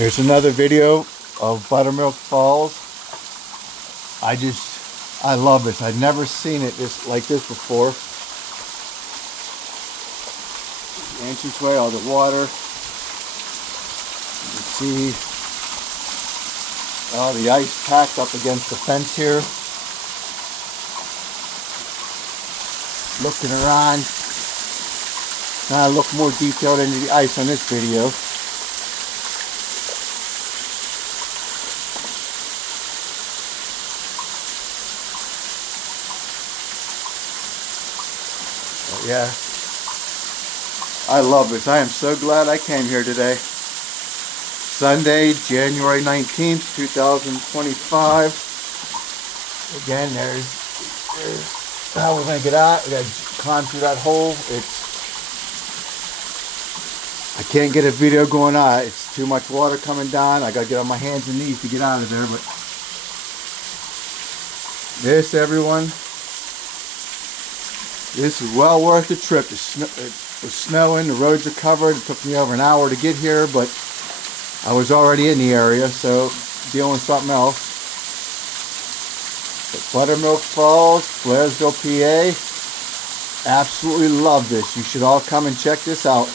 Here's another video of Buttermilk Falls. I love this. I'd never seen it like this before. The entranceway, all the water. You can see the ice packed up against the fence here. Looking around. Now I look more detailed into the ice on this video. Yeah, I love this. I am so glad I came here today. Sunday, January 19th, 2025. Again, there's how we're going to get out. We got to climb through that hole. I can't get a video going on. It's too much water coming down. I got to get on my hands and knees to get out of there. But this, everyone, this is well worth the trip. It was snowing, the roads are covered. It took me over an hour to get here, but I was already in the area, so dealing with something else. But Buttermilk Falls, Blairsville, PA. Absolutely love this. You should all come and check this out.